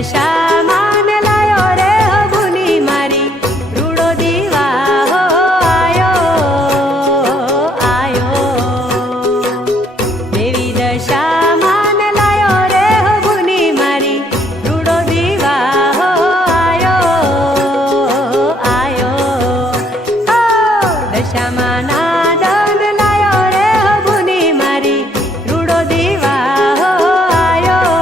દશા માન લાયો રે હબુની મારી રૂડો દીવા હો આયો દેવી દશા માન લાયો રે હબુની મારી રૂડો દીવા હો આયો દશામાં નાદન લાયો રે હબુની મારી રૂડો દીવા હો આયો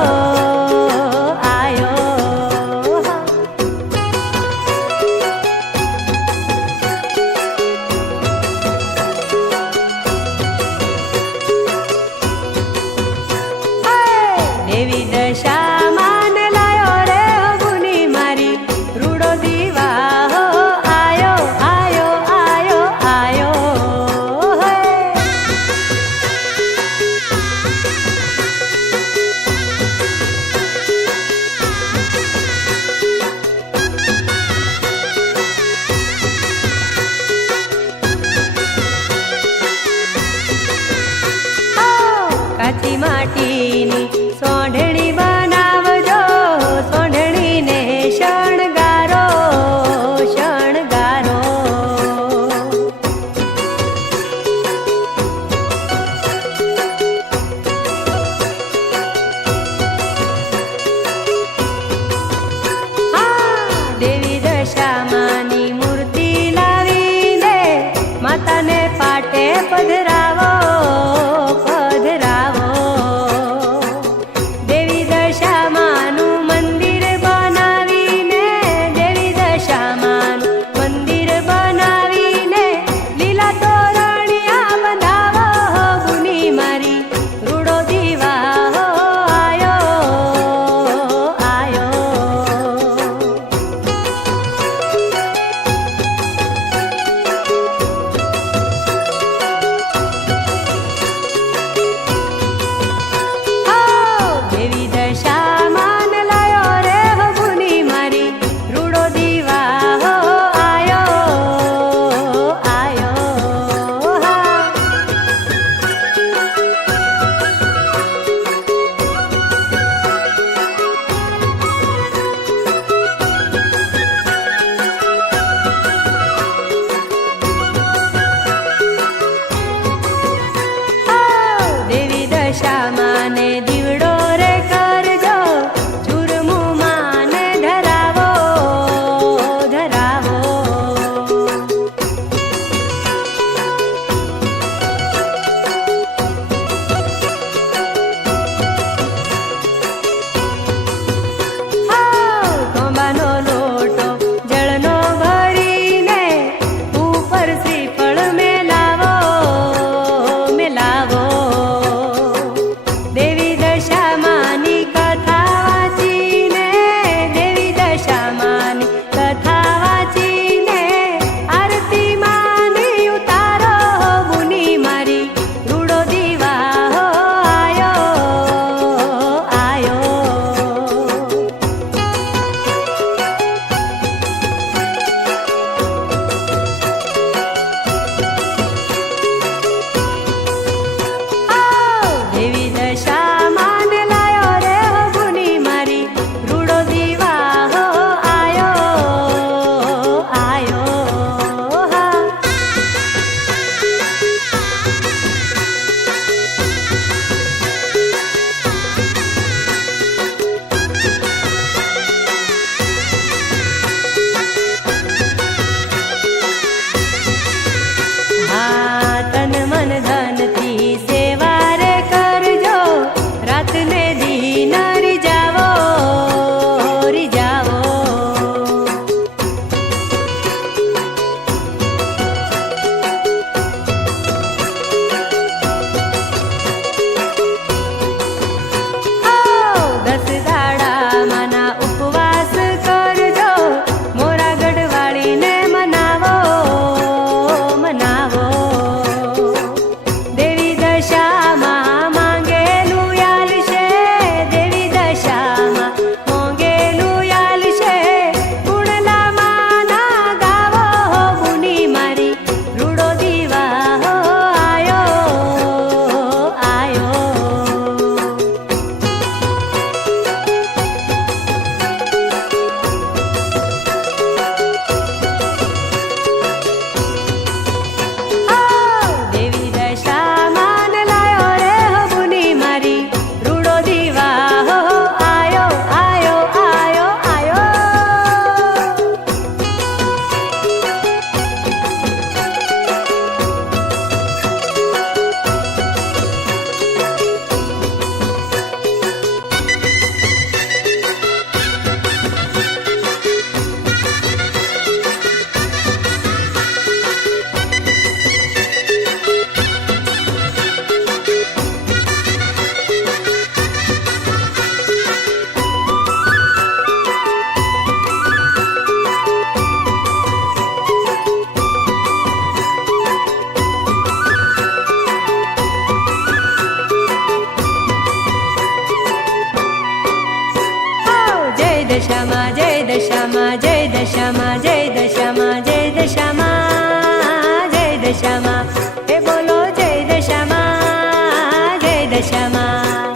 દશામાં જય દશામાં જય દશામાં જય દશામાં જય દશામાં જય દશામાં હે બોલો જય દશામાં જય દશામાં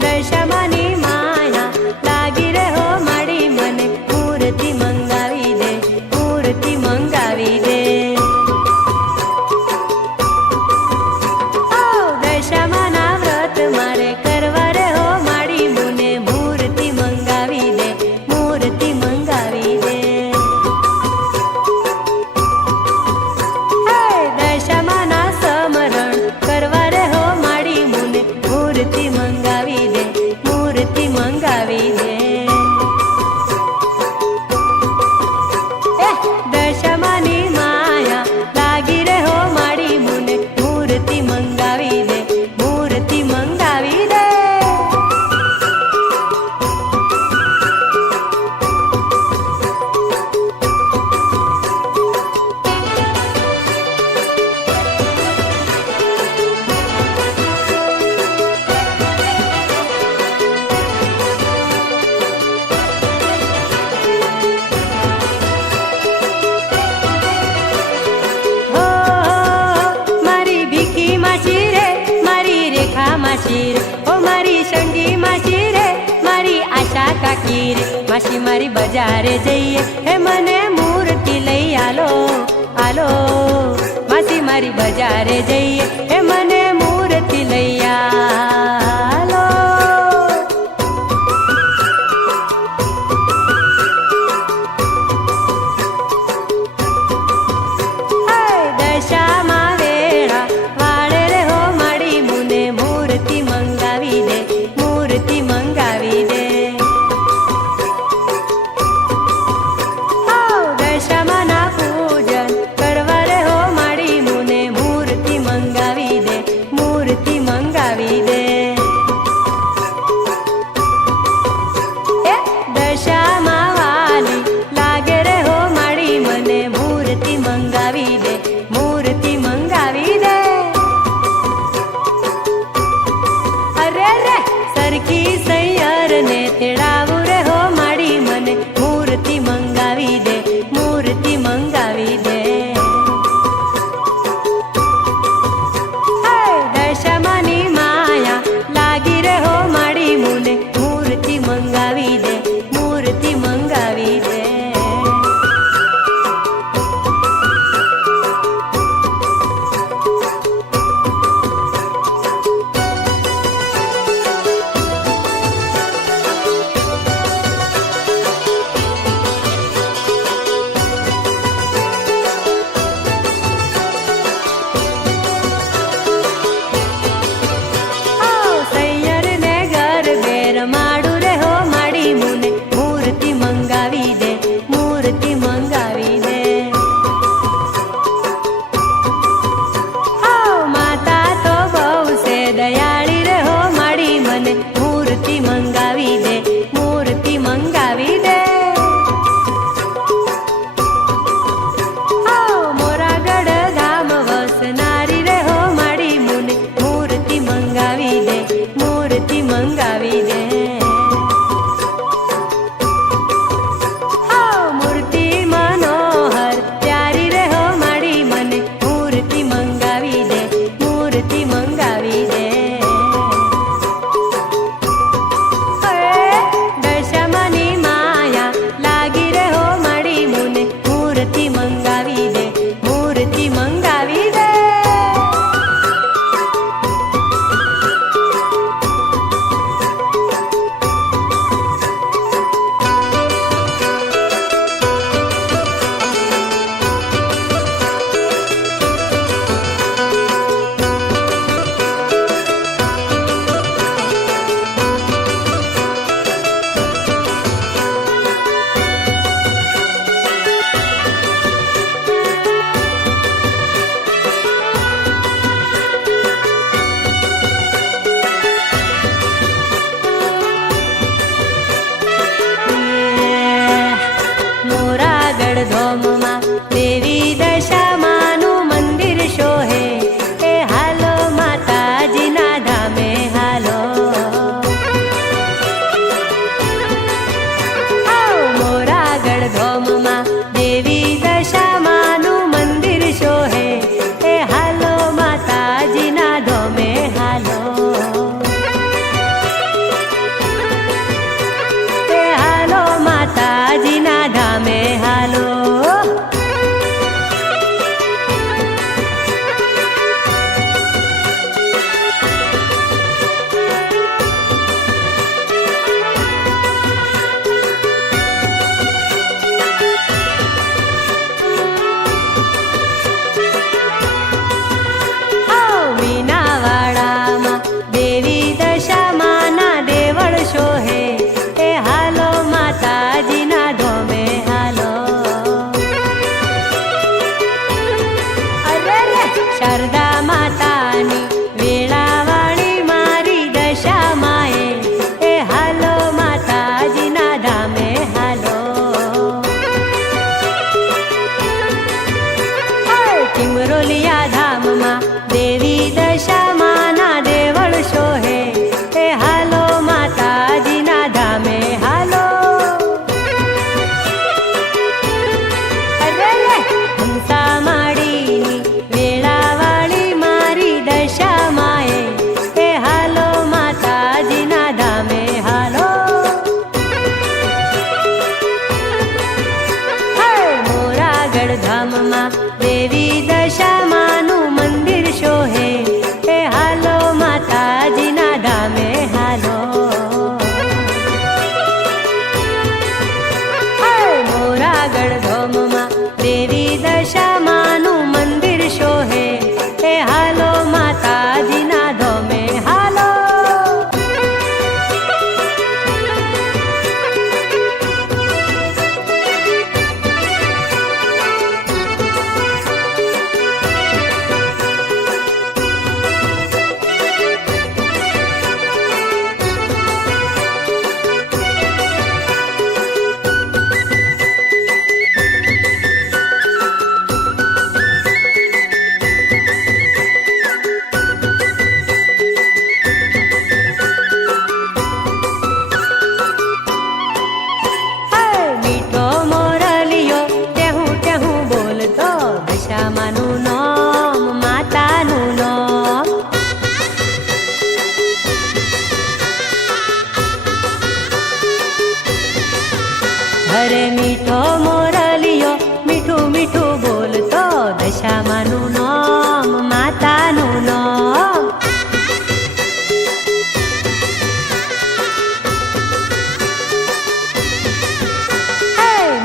દશામાની માયા લાગી રહો માડી મને મૂર્તિ મંગાવી દે મૂર્તિ મંગાવી દે દશામાના વ્રત મારે કરવા રે હો માડી મુને મૂર્તિ મંગાવી દે મૂર્તિ મંગાવી દે દશામાના સમરણ કરવા રે હો માડી મુને મૂર્તિ મંગાવી દે મૂર્તિ મંગાવી દે દશામાની માયા લાગી રે હો માડી મુને મૂર્તિ મંગાવી દે મૂર્તિ મંગાવી દે મારી ભીખી માસી રે મારી રેખા માસી રે ઓ મારી સંગી માસી રે મારી આશા કાકી રે માસી મારી બજારે જઈએ હે મને મૂર્તિ લઈ આલો આલો માસી મારી બજારે જઈએ હે મને મૂર્તિ લઈ આલો દશામાં વેળા વાળે રે હો માડી મુને મૂર્તિ મંગાવી દે મૂર્તિ મંગાવી દે દશામાના પૂજન કરવા રે હો માડી મુને મૂર્તિ મંગાવી અરે મીઠો મોરલિયો મીઠું મીઠું બોલતો દશામાનું નામ માતાનું નામ.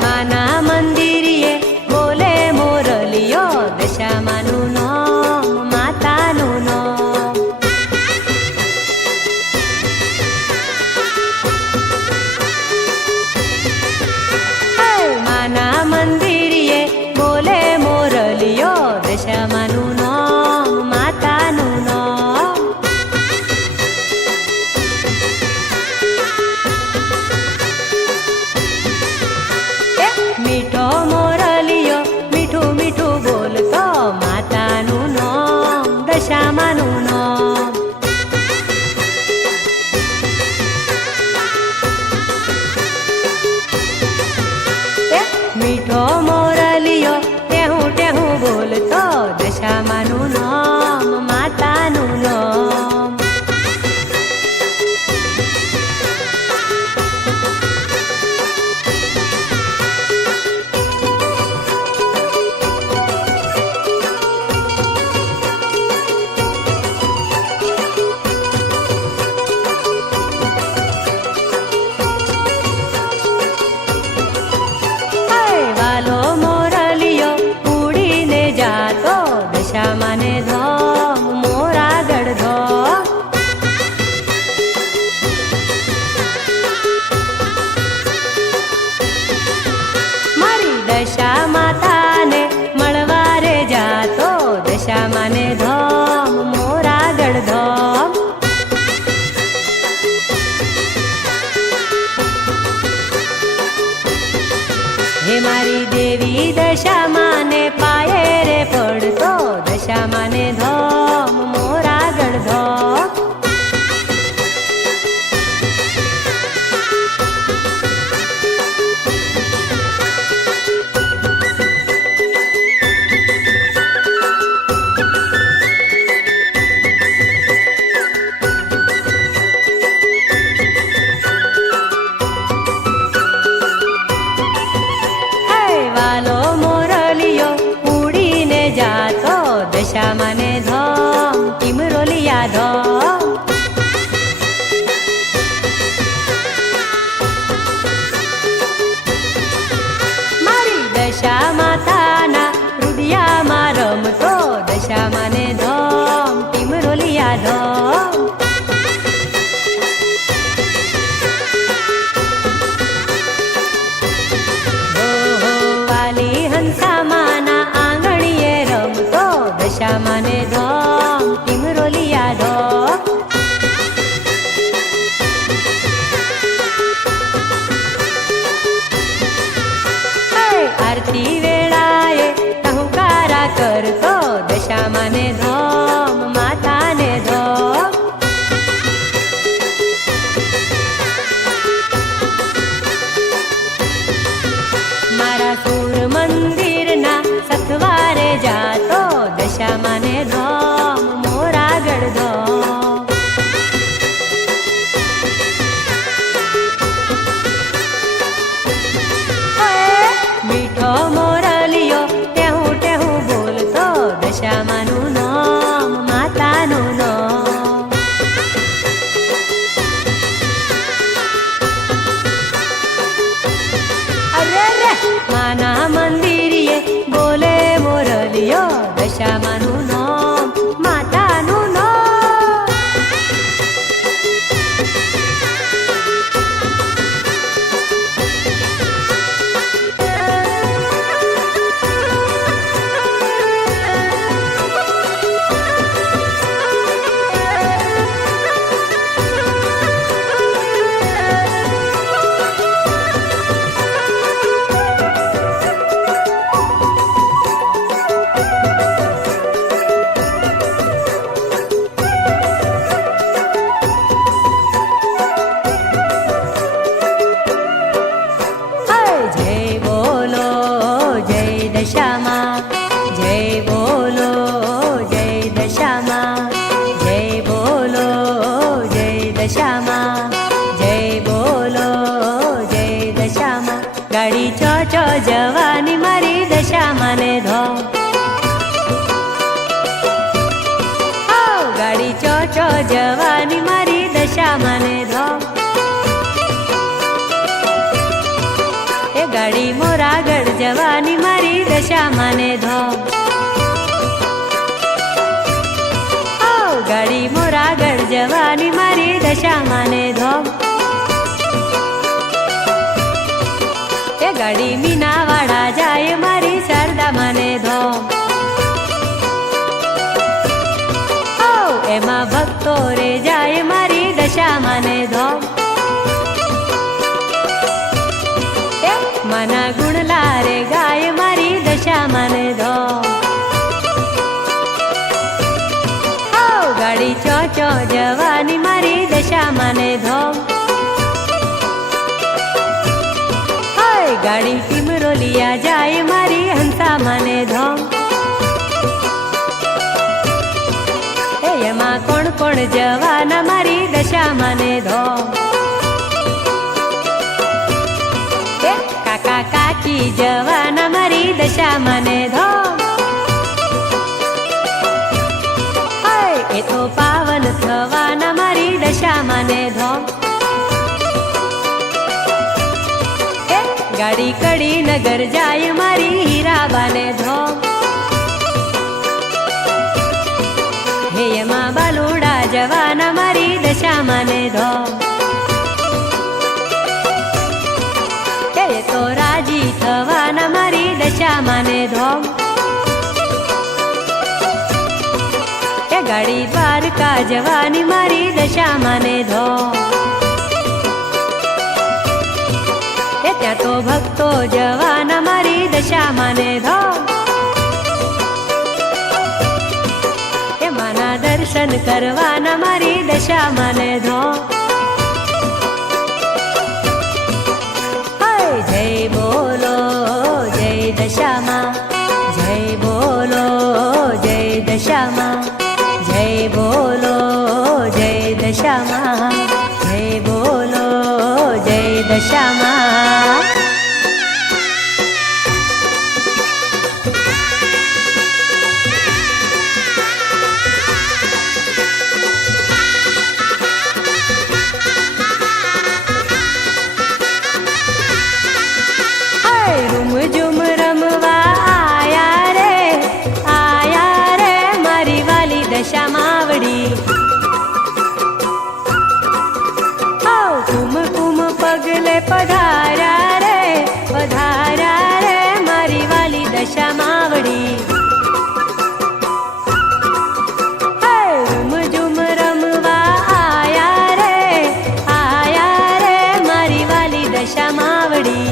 માના મંદિરે બોલે મોરલિયો દશામાનું નામ માતાનું નામ. માના મંદિરે બોલે મોરલિયો દશામાનું નામ માતાનું નામ. મીઠો મોરલિયો મીઠું મીઠું બોલતો માતાનું નામ દશામાનું નામ. મીઠો મોરલિયો ટેહું ટેહું બોલતો દશામાનું નામ માતાનું નામ. વાલો મોરલિયો ઉડીને જાતો દશામાને ધોમ મોરાગઢ ધોમ. મારી દશા માતાને મળવા રે જાતો દશામાને ધોમ મોરાગઢ ધોમ. હે મારી દેવી દશામાને પાયે રે પડતો દશામાને ધોમ મોરાગઢ ધોમ. વાલો મોરલિયો ઉડીને જાતો દશામાને ધોમ ટીમરોલિયા ધોમ. મારી દશા માતાના રુદિયામાં રમતો દશામાને ધોમ ટીમરોલિયા ધોમ. હંસામાના આંગણીએ રમતો દશામાને ધોમ ટીમરોલિયા ધોમ. આરતી વેળાએ ટહુકારા કરતો દશામાને ધોમ માતાને ધોમ. મારા સૂર મંદિરના સથવારે જાતો દશામાને ધોમ મોરાગઢ ધોમ. મીઠો મોરલિયો ટેહું ટેહું બોલતો દશામાનું નામ માતાનું નામ. માના મંદિરે બોલે મોરલિયો દશામાનું નામ ગાડી ચો ચો જવાની મારી દશા માને ધો. ગાડી ચો ચો જવાની મારી દશા માને ધો. એ ગાડી મોરાગઢ જવાની મારી દશા માને ધો. ગાડી મોરાગઢ જવાની મારી દશા માને ધો. એ ગાડી મીનાવાડા જાય મારી શારદા માને ધો. એમાં ભક્તો રે જાય મારી દશા માને ધો. માના ગુણલા રે ગાય મારી દશા માને ધો. ગાડી ચો ચો જવાની મારી દશા માને ધો. ગાડી ટીમરોલિયા જાય મારી હંસા માને ધો. એમાં કોણ કોણ જવાના મારી દશા માને ધો. કાકા કાકી જવાના મારી દશા માને ધો. એ તો પાવન થવાના મારી દશા માને ધો. ગાડી કડી નગર જાય મારી હીરાબાને ધો. હે એમાં બાલુડા જવાના મારી દશા માને ધો. એ તો રાજી થવાના મારી દશા માને ધો. એ ગાડી દ્વારકા જવાની મારી દશા માને ધો. એ ત્યાં તો ભક્તો જવાના મારી દશા માને ધો. એ માના દર્શન કરવાના મારી દશા માને ધો. જય બોલો જય દશામાં, જય બોલો જય દશામાં, જય બોલો જય દશામાં, જય બોલો જય દશામાં. દશા માવડી કુમ કુમ પગલે પધાર્યા રે મારી વાલી દશા માવડી. રૂમ ઝુમ રમવા આયા રે મારી વાલી દશા માવડી.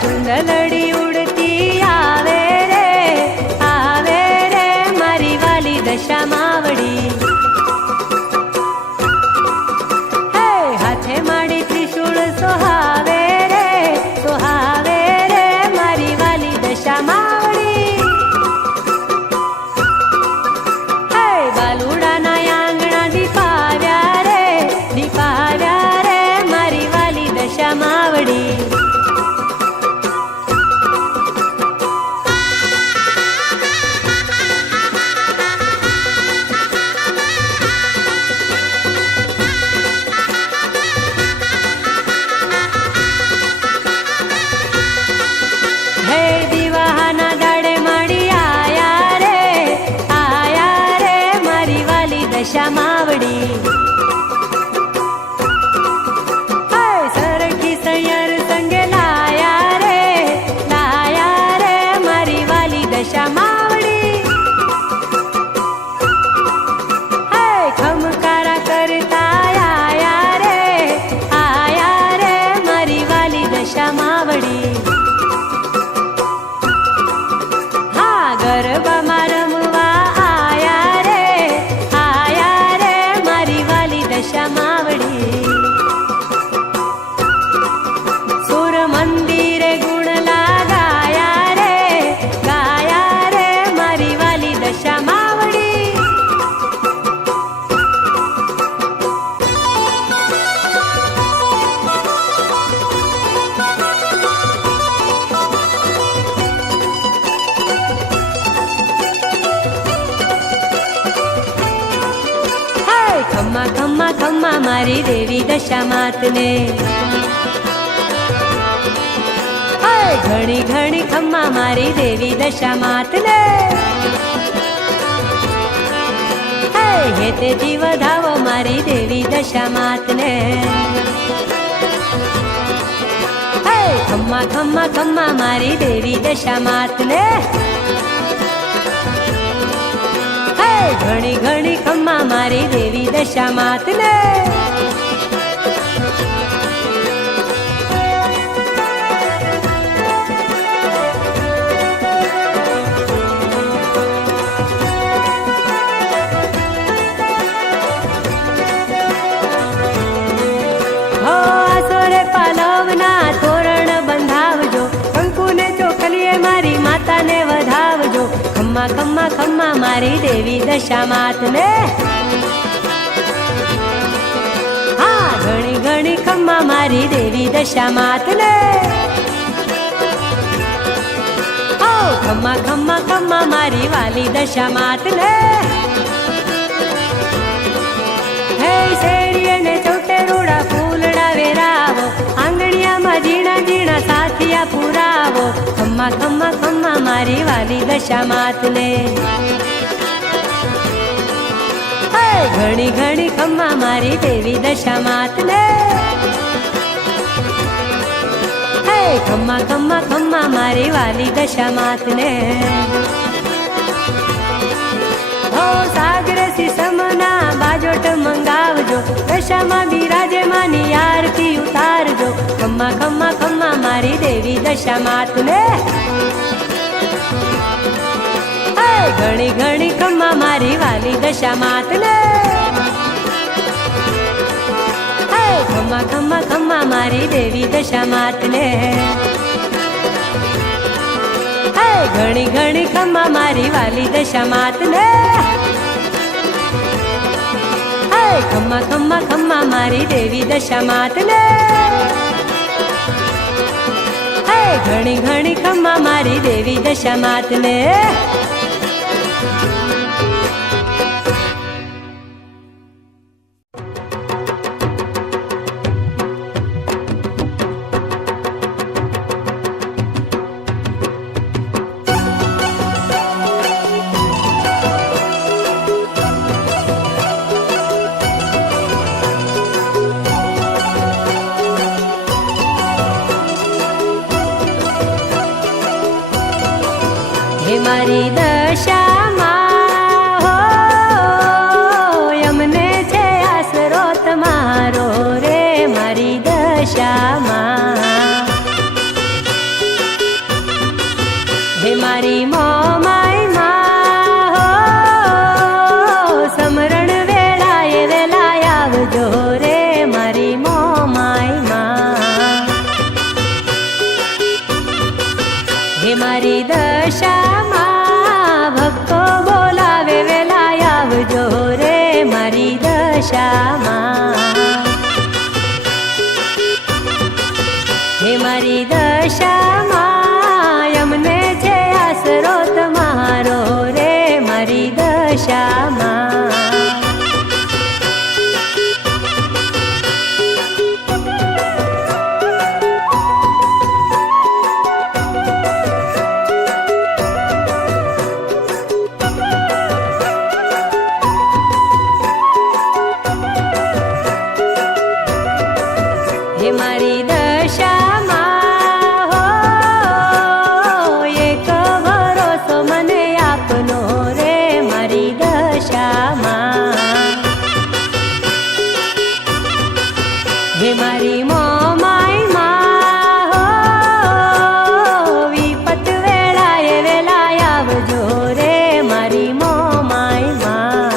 ચુંદલડી ઉડતી આવે રે મારી વાલી દશા માવડી. હાથે માડી ત્રિશૂળ સોહાવે રે મારી વાલી દશા માવડી. બાલુડાના આંગણા દીપાવ્યા રે મારી વાલી દશા માવડી. દશા માવડી. સરખી સૈયર સંગે લાયા રે મારી વાલી દશા માવડી. ખમકારા કરતા આયા રે મારી વાલી દશા માવડી. ગરબામાં રમવા આયા રે મારી વાલી દશા માવડી. ખમ્મા મારી દેવી દશામાતને. ઘણી ઘણી ખમ્મા મારી દેવી દશામાતને. હેતેથી વધાવો મારી દેવી દશામાતને. ખમ્મા ખમ્મા ખમ્મા મારી દેવી દશામાતને. ઘણી ઘણી ખમ્મા મારી દેવી દશામાતને. ખમ્મા ખમ્મા ખમ્મા મારી દેવી દશામાતને. હા ઘણી ઘણી ખમ્મા મારી દેવી દશામાતને. ખમ્મા ખમ્મા ખમ્મા મારી વાલી દશામાતને. હે શેરીએ ને ચોટે રૂડા ફૂલડા વેરાવો, આંગણિયામાં ઝીણા ઝીણા સાથિયા પુરાવો. ખમ્મા ખમ્મા ખમ્મા મારી વાલી દશામાતને. ઘણી ઘણી ખમ્મા મારી દેવી દશામાતને. ખમ્મા ખમ્મા ખમ્મા મારી વાલી દશામાતને. હો સાગર સિસમના બાજોટ મંગાવજો, દશામાં બિરાજે માની આરતી ઉતારજો. ખમ્મા ખમ્મા ખમ્મા મારી દેવી દશામાતને. ઘણી ઘણી ખમ્મા મારી વાલી દશામાતને. ખમ્મા ખમ્મા ખમ્મા મારી દેવી દશામાતને. ઘણી ઘણી ખમ્મા મારી વાલી દશામાતને. ખમ્મા ખમ્મા ખમ્મા મારી દેવી દશામાતને. ઘણી ઘણી ખમ્મા મારી દેવી દશામાતને. મારી દશામાં હો અમને છે આસરો તમારો રે. મારી દશામાં હે મારી મોમાઈમાં હો સમરણ વેળાએ વેલા આવજો રે. મારી મોમાઈમાં હે મારી દશામાં ભક્તો બોલાવે વેલા આવજો રે. મારી દશામાં હે મારી દશામાં અમને છે આસરો તમારો રે. મારી દશામાં હે મારી દશામાં હો એક ભરોસો મને આપનો રે. મારી દશામાં હે મારી મોમાઈમાં હો વિપત વેળાએ વેલા આવજો રે. મારી મોમાઈમાં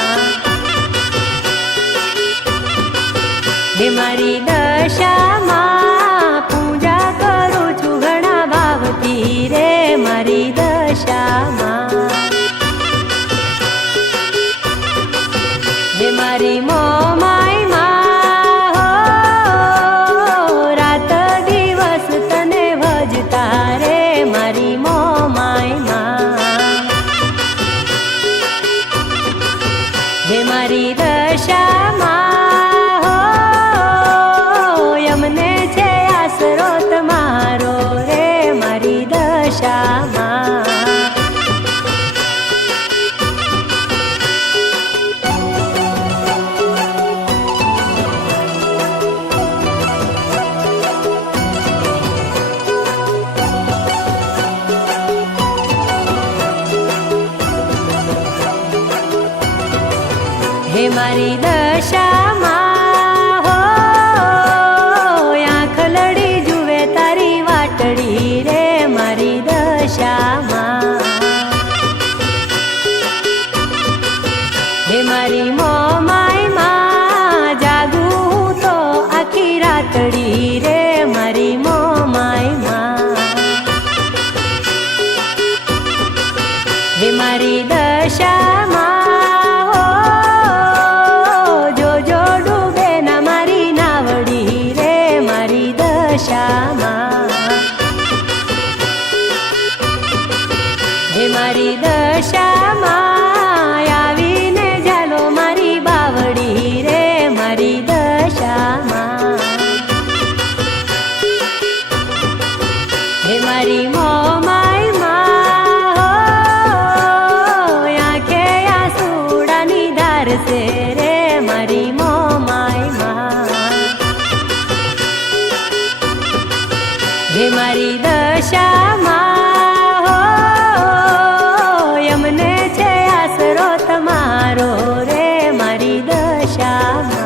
હે મારી દશામાં પૂજા કરું છું ઘણા ભાવથી રે. મારી દશામાં હે મારી મોમાઈમાં હો રાત દિવસ તને ભજતા રે. મારી મોમાઈમાં હે મારી દશામાં દશામાં હો એમને છે આસરો તમારો રે મારી દશામાં.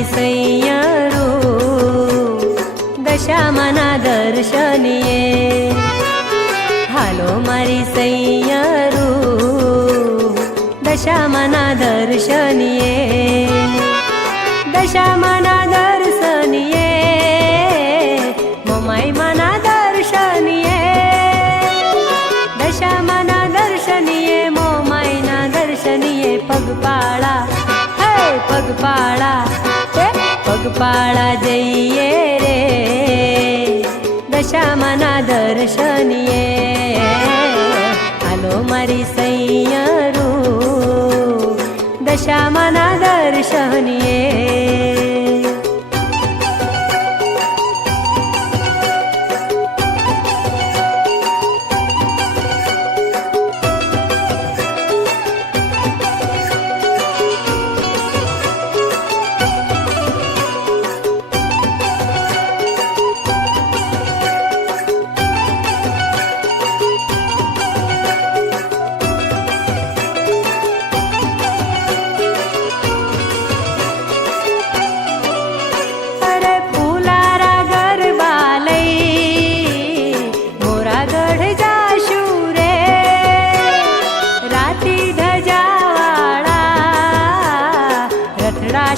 મારી સૈયરું દશામાના દર્શનીએ હાલો મારી સૈયરું દશામાના દર્શનીએ દશામાના દર્શનીએ મોમાઈ માના દર્શનીએ દશામાના દર્શનીએ મોમાઈના દર્શનીએ પગપાળા હે પગપાળા પગપાળા જઈએ રે દશામાના દર્શનીએ હાલો મારી સૈયરું દશામાના દર્શનીએ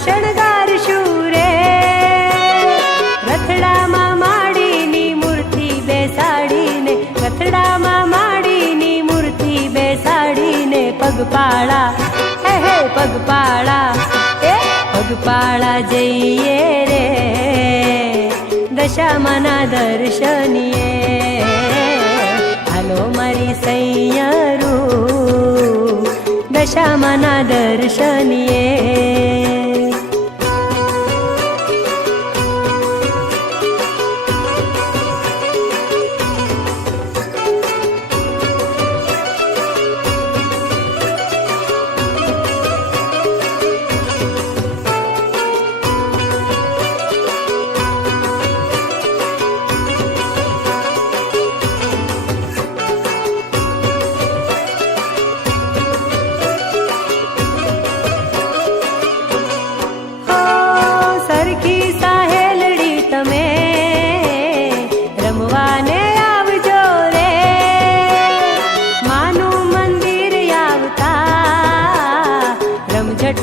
શણગારશું રે રથડામાં માડીની મૂર્તિ બેસાડીને રથડામાં માડીની મૂર્તિ બેસાડીને પગપાળા હે પગપાળા પગપાળા જઈએ રે દશામાના દર્શનીએ હાલો મારી સૈયરું દશામાના દર્શનીએ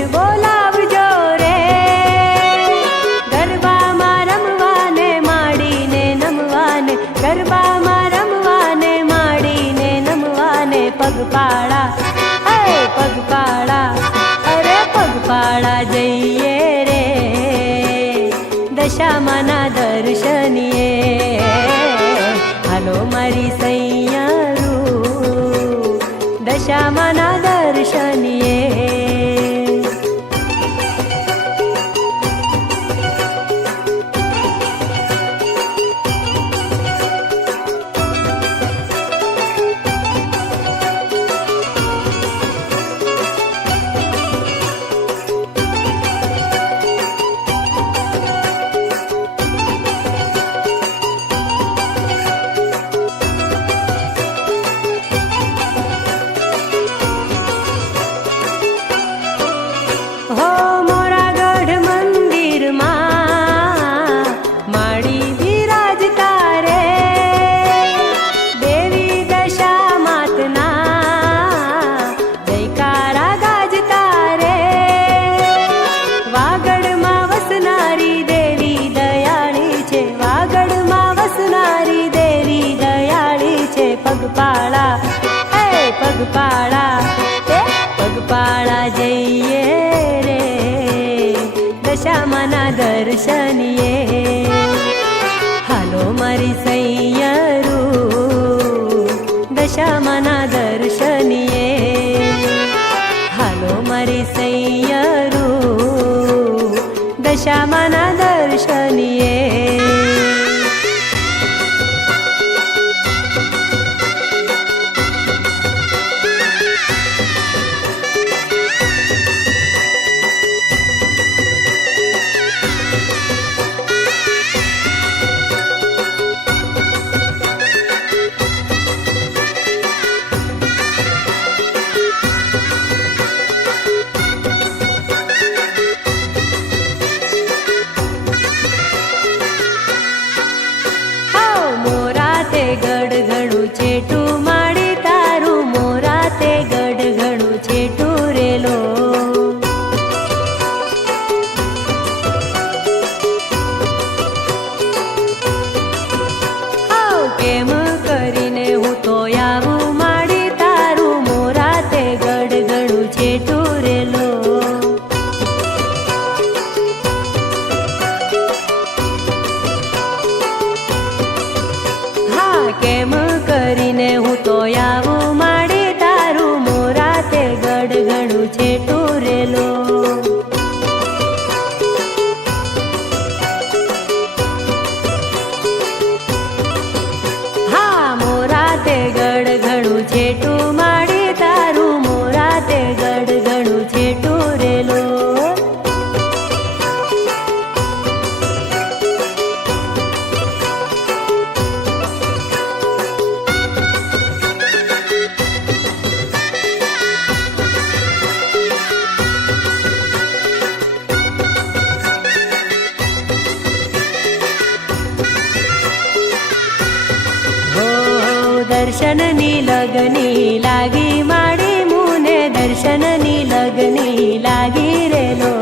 બોલાવજો રે ગરબામાં રમવાને માડીને નમવાને ગરબામાં રમવાને માડીને નમવાને પગપાળા હે પગપાળા અરે પગપાળા જઈએ રે દશામાના દર્શનીએ હાલો મારી સૈયરું દશામાના દર્શનીએ પગપાળા પગપાળા જઈએ રે દશામાના દર્શનીએ હાલો મારી સૈયરું દશામાના દર્શનીએ હાલો મારી સૈયરું દશામાના દર્શનીએ છેટું માડી તારું મોરા તે ગઢ ઘણું છેટું રેલો. કેમ કરીને હું તો આવું માડી તારું મોરા તે ગઢ ઘણું છેટું રેલો. હા કેમ કરીને હું તો આવું માડી તારું મોરા તે ગઢ ઘણું છેટું રેલો. ગઢ ઘણું છેટું માડી તારું મોરા તે ગઢ ઘણું છેટું રેલો. દર્શનની લગની લાગી માડી મુને દર્શનની લગની લાગી રેલો.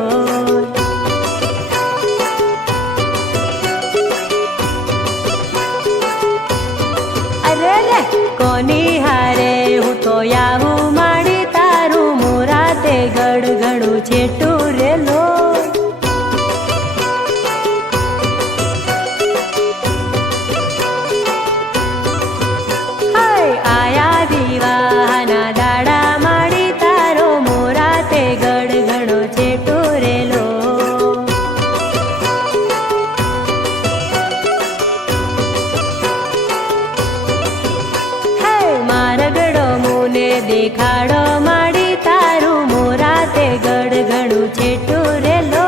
અરે રે કોની હારે હું તો આવું માડી તારું મોરા તે ગઢ ઘણું છેટું રેલો. વિવાહના દાડા માડી તારો મોરા તે ગઢ ઘણો છેટો રેલો. હે મારગડો મુને દેખાડો માડી તારું મોરા તે ગઢ ઘણું છેટો રેલો.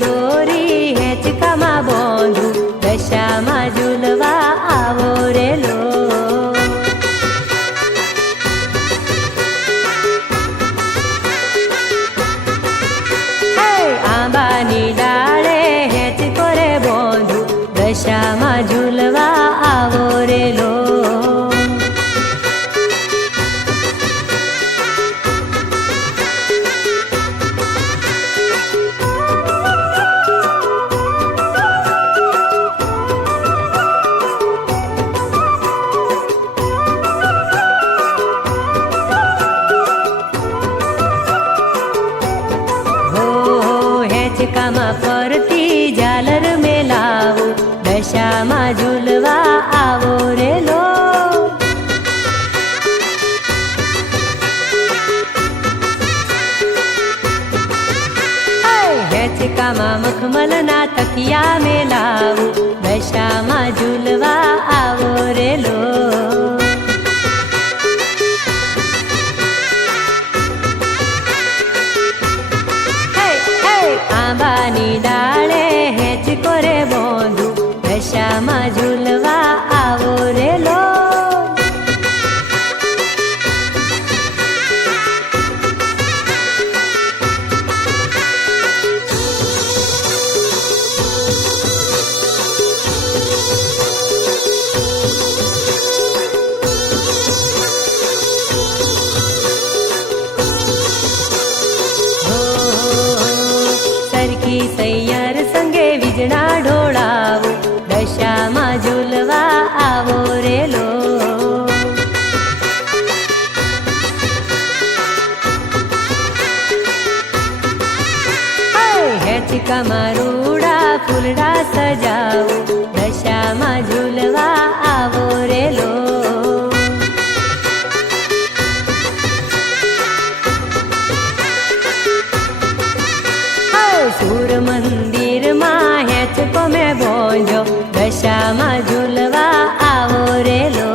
દોરી હેચકામાં બોંધું દશામાં ઝૂલવા આવો રેલો. આંબાની ડાળે હેચકો રે બોંધું દશામાં ઝૂલવા આવો રેલો. હેચકામાં ફરતી ઝાલર મેલાવું દશામાં ઝૂલવા આવો રેલો. હેચકામાં મખમલના તકિયા મેલાવું દશામાં ઝૂલવા આવો રેલો. આંબાની ડાળે હેચકો રે બોંધું દશામાં ઝૂલવા આવો રેલો. ફૂલડા સજાવું, દશામાં ઝૂલવા આવો રે લો. સૂર મંદિરમાં હેચકો મેં બોલ્યો, દશામાં ઝૂલવા આવો રે લો.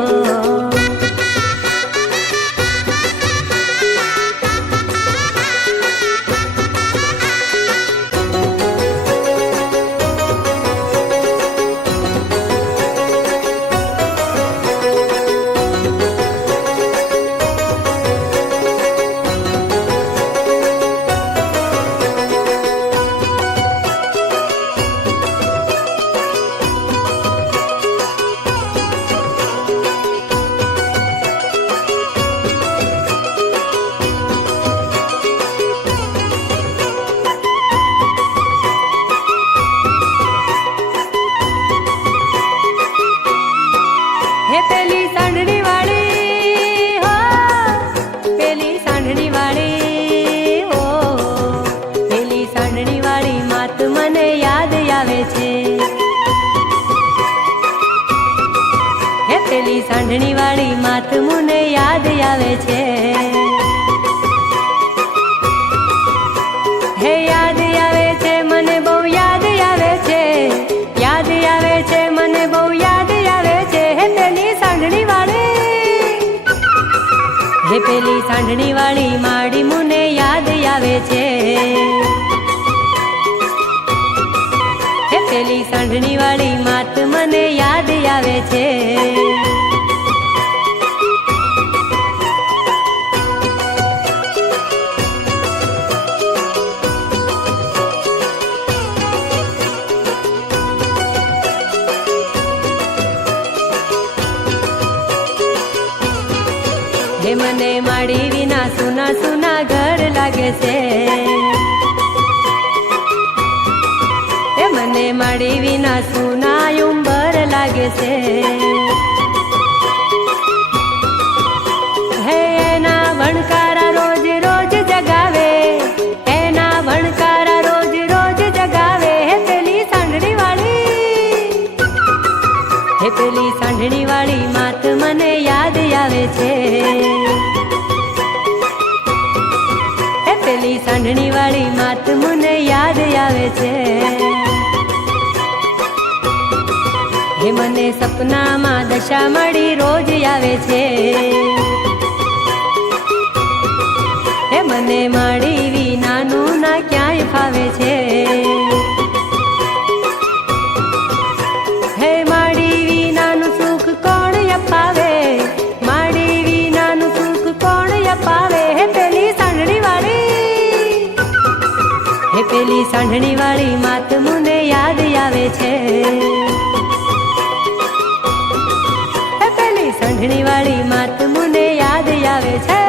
પેલી સાંઢણી વાળી માત મને યાદ આવે છે. હે યાદ આવે છે મને બહુ યાદ આવે છે, યાદ આવે છે મને બહુ યાદ આવે છે. હે પેલી સાંઢણી વાળી, હે પેલી સાંઢણી વાળી માડી મને યાદ આવે છે. હે પેલી સાંઢણી વાળી માત મને યાદ આવે છે. હે મને માડી વિના સુના સુના ઘર લાગે છે. હે મને માડી વિના સુના ઉંબર લાગે છે. હે એના ભણકારા રોજ રોજ જગાવે, એના ભણકારા રોજ રોજ જગાવે. હે પેલી સાંઢણી વાળી, હે પેલી સાંઢણી વાળી માત મને યાદ આવે છે. હે પેલી સાંઢણી વાળી માત મને યાદ આવે છે. હે મને સપનામાં દશા મળી રોજ આવે છે. હે મને માડી વિનાનું ના ક્યાંય ફાવે છે. હે માડી વિનાનું સુખ કોણ અપાવે, માડી વિનાનું સુખ કોણ અપાવે. હે પેલી સાંઢણી વાળી, હે પેલી સાંઢણી વાળી માત મને યાદ આવે છે. હે પેલી સાંઢણી વાળી માત મને યાદ આવે છે.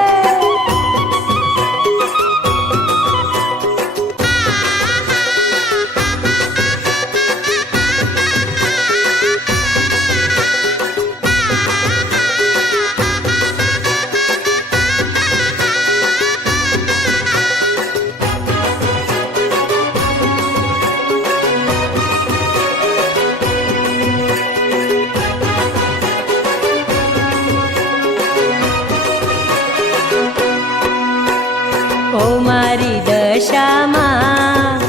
ઓ મારી દશામાં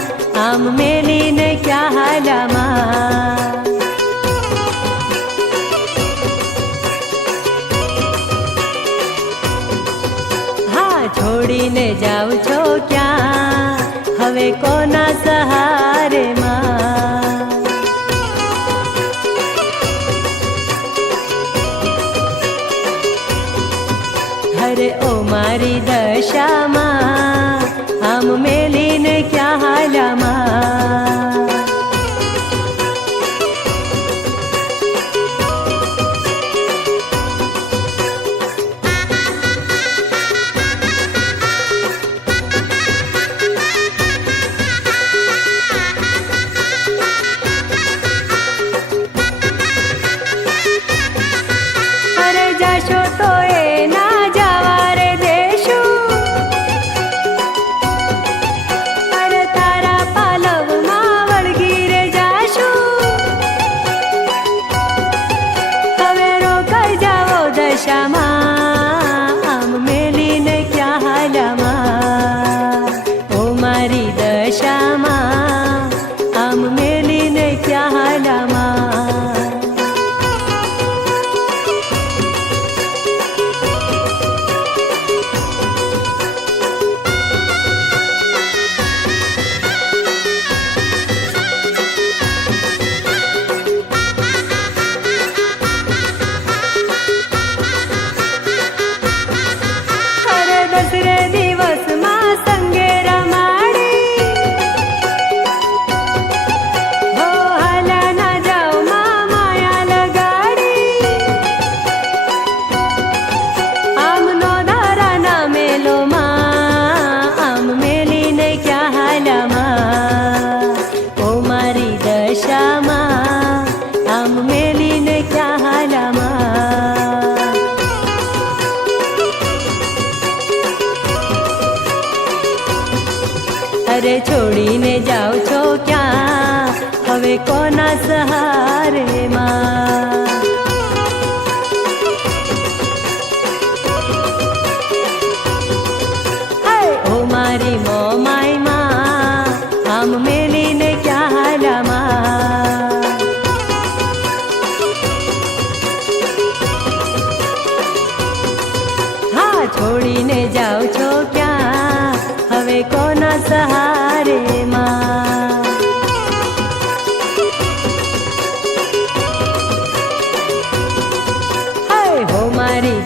આમ મેલીને ક્યાં હાલામાં, હા છોડીને જાવ છો ક્યાં હવે કોના સહારે માં. અરે ઓ મારી દશામાં આમ મેલીને ક્યાં હાલામાં. અરે જાશો તો એ ના જવા રે દેશું, અરે તારા પાલ અરે છોડીને જાઓ છો ક્યાં, હવે કોના સહારે માં? ઓ મારી મોમાઈ માં, આમ મેલીને ક્યાં હાલામાં? હા છોડીને જાઓ છો ક્યાં, હવે કોના સહારે માં? હો મારી